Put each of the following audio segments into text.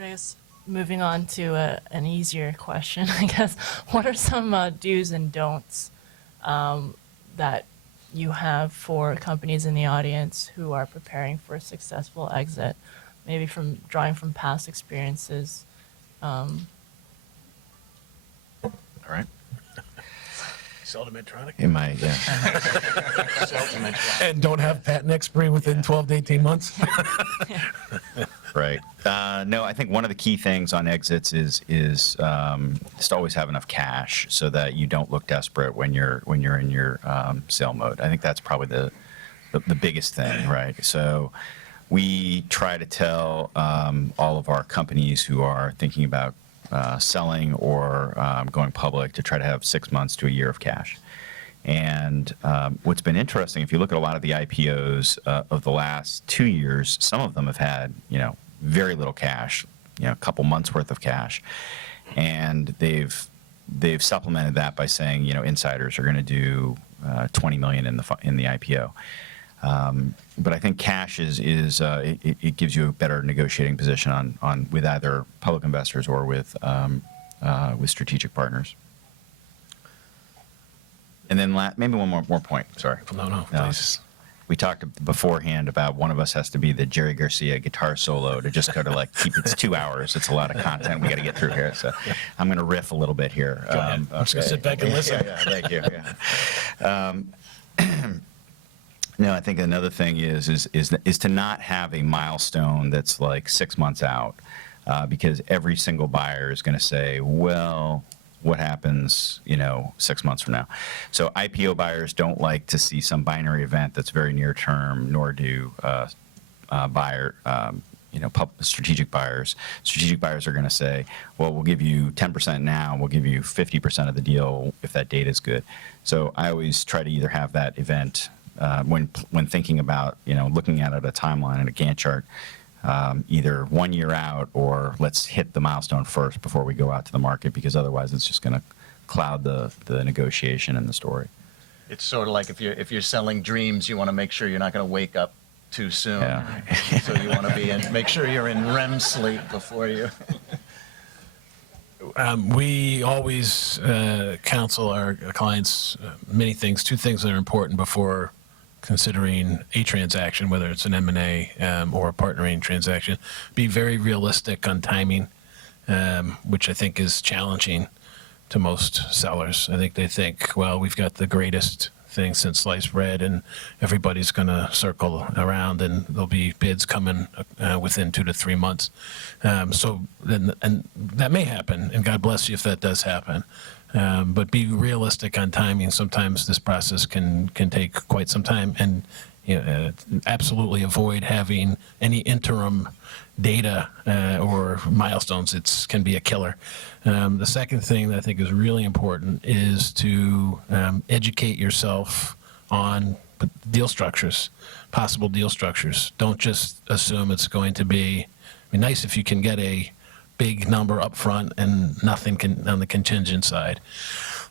I guess moving on to an easier question, I guess, what are some do's and don'ts that you have for companies in the audience who are preparing for a successful exit, maybe from drawing from past experiences? All right. Sell to Medtronic. And don't have patent expiry within 12 to 18 months? Right. No, I think one of the key things on exits is just always have enough cash so that you don't look desperate when you're in your sale mode. I think that's probably the biggest thing, right? So we try to tell all of our companies who are thinking about selling or going public to try to have 6 months to a year of cash. And what's been interesting, if you look at a lot of the IPOs of the last 2 years, some of them have had, very little cash, a couple months worth of cash, and they've supplemented that by saying, insiders are going to do 20 million in the IPO. But I think cash it gives you a better negotiating position on with either public investors or with strategic partners. And then maybe one more point. Sorry. No, please. We talked beforehand about one of us has to be the Jerry Garcia guitar solo to just kind of keep it's 2 hours. It's a lot of content we got to get through here. So I'm going to riff a little bit here. Go ahead. I'm just going to sit back and listen. Yeah, thank you. Yeah. No, I think another thing is to not have a milestone that's 6 months out, because every single buyer is going to say, well, what happens, 6 months from now? So IPO buyers don't like to see some binary event that's very near term, nor do strategic buyers. Strategic buyers are going to say, well, we'll give you 10% now, we'll give you 50% of the deal if that data is good. So I always try to either have that event when thinking about, looking at a timeline and a Gantt chart, either 1 year out or let's hit the milestone first before we go out to the market, because otherwise it's just going to cloud the negotiation and the story. It's sort of like if you're selling dreams, you want to make sure you're not going to wake up too soon. Yeah. So you want to make sure you're in REM sleep before you. We always counsel our clients many things. Two things that are important before considering a transaction, whether it's an M&A or a partnering transaction. Be very realistic on timing, which I think is challenging to most sellers. I think they think, well, we've got the greatest thing since sliced bread, and everybody's going to circle around, and there'll be bids coming within 2 to 3 months. And that may happen, and God bless you if that does happen. But be realistic on timing. Sometimes this process can take quite some time, and absolutely avoid having any interim data or milestones. It can be a killer. The second thing that I think is really important is to educate yourself on deal structures, possible deal structures. Don't just assume it's going to be nice if you can get a big number up front and nothing on the contingent side.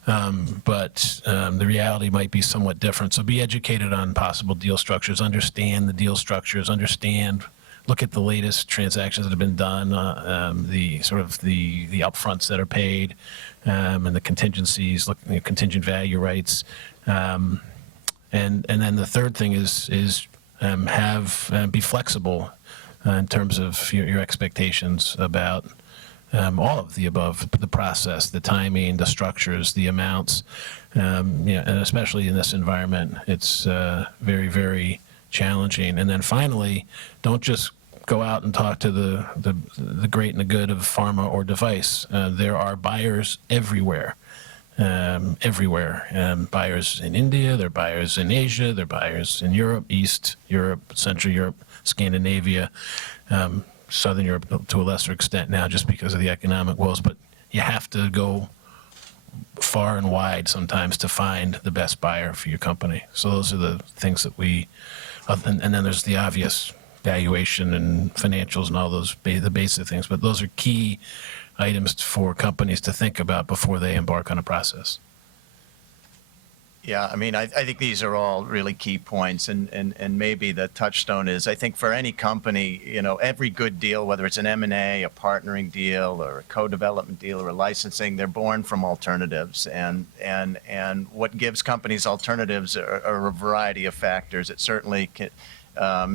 But the reality might be somewhat different. So be educated on possible deal structures, understand the deal structures, look at the latest transactions that have been done, the upfronts that are paid, and the contingencies, contingent value rights. And then the third thing is be flexible in terms of your expectations about all of the above, the process, the timing, the structures, the amounts, and especially in this environment, it's very, very challenging. And then finally, don't just go out and talk to the great and the good of pharma or device. There are buyers everywhere. Buyers in India, there are buyers in Asia, there are buyers in Europe, East Europe, Central Europe, Scandinavia, Southern Europe to a lesser extent now just because of the economic woes. But you have to go far and wide sometimes to find the best buyer for your company. So those are the things that and then there's the obvious valuation and financials and all those the basic things. But those are key items for companies to think about before they embark on a process. Yeah, I mean, I think these are all really key points, and maybe the touchstone is, I think for any company, you know, every good deal, whether it's an M&A, a partnering deal, or a co-development deal, or a licensing, they're born from alternatives, and what gives companies alternatives are a variety of factors. It certainly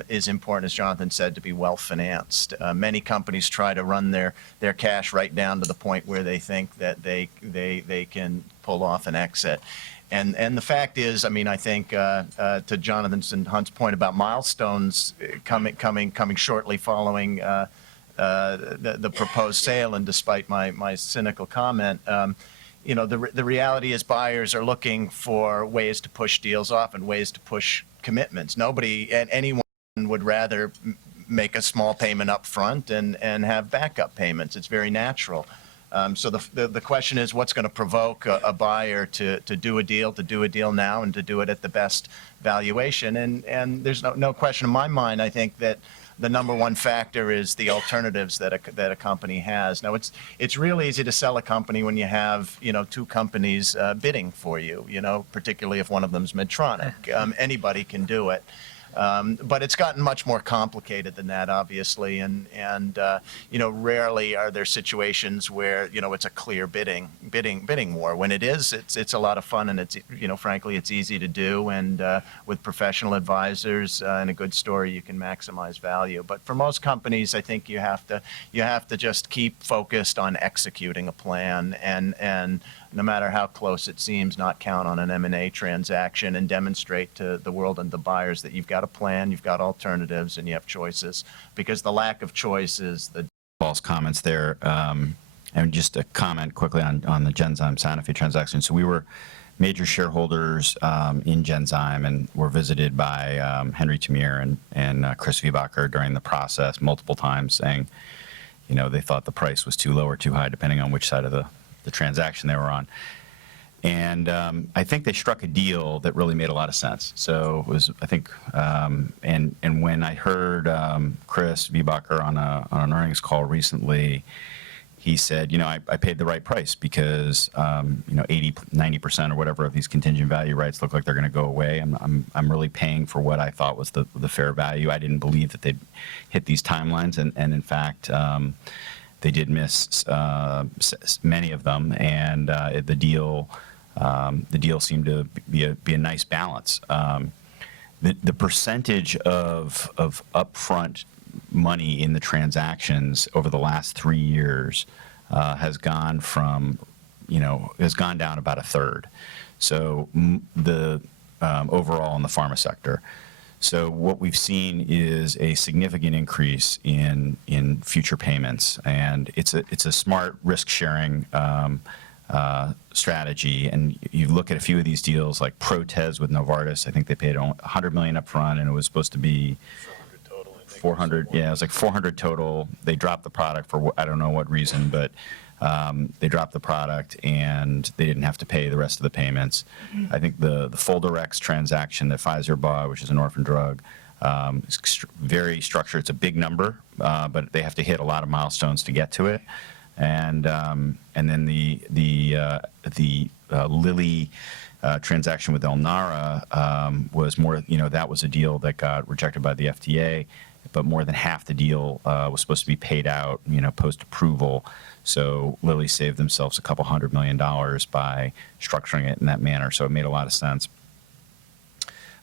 is important, as Jonathan said, to be well financed. Many companies try to run their cash right down to the point where they think that they can pull off an exit. And the fact is, I mean, I think to Jonathan's and Hunt's point about milestones coming shortly following the proposed sale, and despite my cynical comment, you know, the reality is buyers are looking for ways to push deals off and ways to push commitments. Anyone would rather make a small payment up front and have backup payments. It's very natural. So the question is, what's going to provoke a buyer to do a deal now, and to do it at the best valuation? And there's no question in my mind, I think, that the number one factor is the alternatives that a company has. Now, it's real easy to sell a company when you have, you know, two companies bidding for you, you know, particularly if one of them's Medtronic. Anybody can do it. But it's gotten much more complicated than that, obviously, and you know, rarely are there situations where, you know, it's a clear bidding war. When it is, it's a lot of fun, and it's, you know, frankly, it's easy to do, and with professional advisors and a good story, you can maximize value. But for most companies, I think you have to just keep focused on executing a plan, and no matter how close it seems, not count on an M&A transaction, and demonstrate to the world and the buyers that you've got a plan, you've got alternatives, and you have choices, because the lack of choice is the... Paul's comments there, and just a comment quickly on the Genzyme Sanofi transaction. So we were major shareholders in Genzyme, and were visited by Henry Tamir and Chris Viehbacher during the process multiple times, saying, you know, they thought the price was too low or too high, depending on which side of the transaction they were on. And I think they struck a deal that really made a lot of sense. So it was, I think, and when I heard Chris Viehbacher on an earnings call recently, he said, you know, I paid the right price, because, you know, 90% or whatever of these contingent value rights look like they're going to go away. I'm really paying for what I thought was the fair value. I didn't believe that they'd hit these timelines, and in fact, they did miss many of them, and the deal seemed to be a nice balance. The percentage of upfront money in the transactions over the last 3 years has gone down about a third. So the overall in the pharma sector. So what we've seen is a significant increase in future payments, and it's a smart risk-sharing strategy. And you look at a few of these deals, like Protez with Novartis. I think they paid $100 million up front, and it was supposed to be 400. Yeah, it was like 400 total. They dropped the product for I don't know what reason, but they dropped the product, and they didn't have to pay the rest of the payments. I think the Folderex transaction that Pfizer bought, which is an orphan drug, is very structured. It's a big number, but they have to hit a lot of milestones to get to it. And then the Lilly transaction with Elnara was more. You know, that was a deal that got rejected by the FDA, but more than half the deal was supposed to be paid out, you know, post-approval. So Lilly saved themselves a couple $100 million by structuring it in that manner. So it made a lot of sense.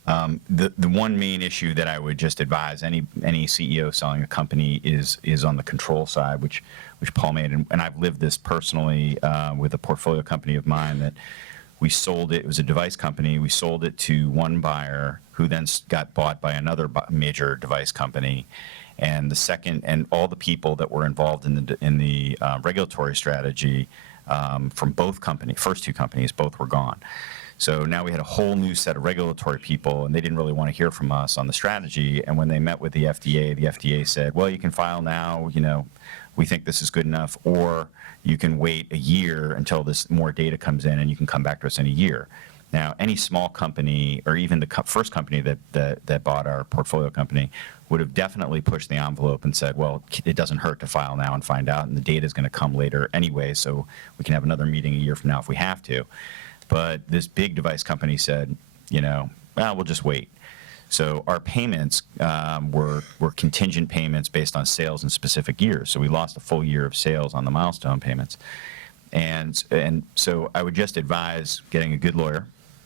The one main issue that I would just advise any CEO selling a company is on the control side, which Paul made, and I've lived this personally with a portfolio company of mine that we sold it. It was a device company. We sold it to one buyer, who then got bought by another major device company. And the second, and all the people that were involved in the regulatory strategy from both first two companies, both were gone. So now we had a whole new set of regulatory people, and they didn't really want to hear from us on the strategy. And when they met with the FDA said, well, you can file now, you know, we think this is good enough, or you can wait a year until this more data comes in, and you can come back to us in a year. Now, any small company, or even the first company that bought our portfolio company, would have definitely pushed the envelope and said, well, it doesn't hurt to file now and find out, and the data is going to come later anyway, so we can have another meeting a year from now if we have to. But this big device company said, we'll just wait. So our payments were contingent payments based on sales in specific years. So we lost a full year of sales on the milestone payments. And so I would just advise getting a good lawyer,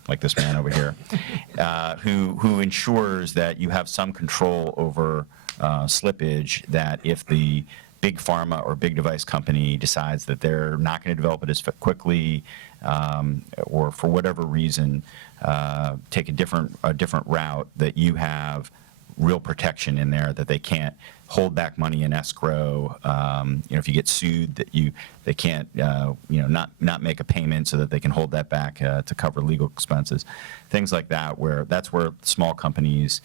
like this man over here, who ensures that you have some control over slippage, that if the big pharma or big device company decides that they're not going to develop it as quickly, or for whatever reason take a different route, that you have real protection in there, that they can't hold back money in escrow. If you get sued, that they can't not make a payment so that they can hold that back to cover legal expenses, things like that. That's where small companies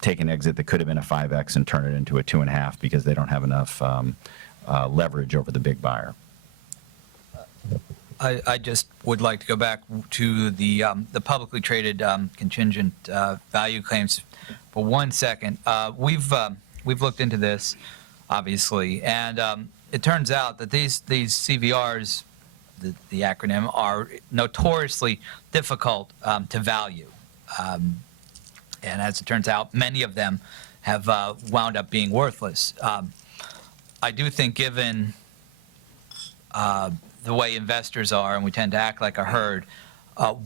take an exit that could have been a 5x and turn it into a 2.5 because they don't have enough leverage over the big buyer. I just would like to go back to the publicly traded contingent value claims for 1 second. We've looked into this, obviously, and it turns out that these CVRs, the acronym, are notoriously difficult to value. And as it turns out, many of them have wound up being worthless. I do think, given the way investors are, and we tend to act like a herd,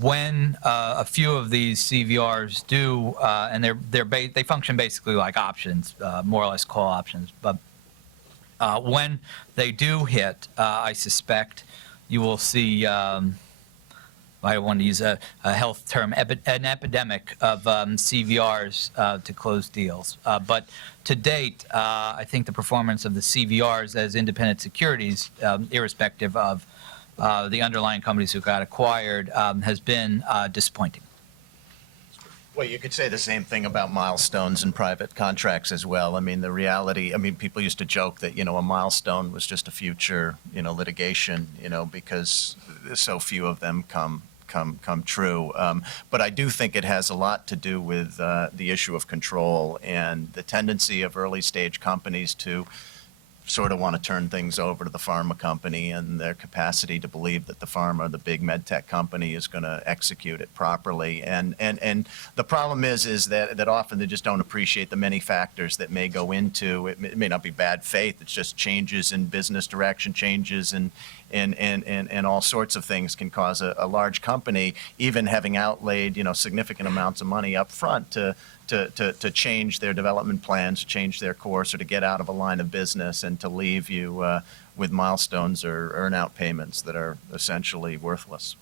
when a few of these CVRs do, and they function basically like options, more or less call options, but when they do hit, I suspect you will see, I don't want to use a health term, an epidemic of CVRs to close deals. But to date, I think the performance of the CVRs as independent securities, irrespective of the underlying companies who got acquired, has been disappointing. Well, you could say the same thing about milestones and private contracts as well. I mean, the reality, people used to joke that, a milestone was just a future, litigation, because so few of them come true. But I do think it has a lot to do with the issue of control and the tendency of early stage companies to sort of want to turn things over to the pharma company, and their capacity to believe that the pharma, the big med tech company, is going to execute it properly. And the problem is that often they just don't appreciate the many factors that may go into it. It may not be bad faith. It's just changes in business direction, changes and all sorts of things can cause a large company, even having outlaid significant amounts of money up front, to change their development plans, to change their course, or to get out of a line of business, and to leave you with milestones or earn-out payments that are essentially worthless.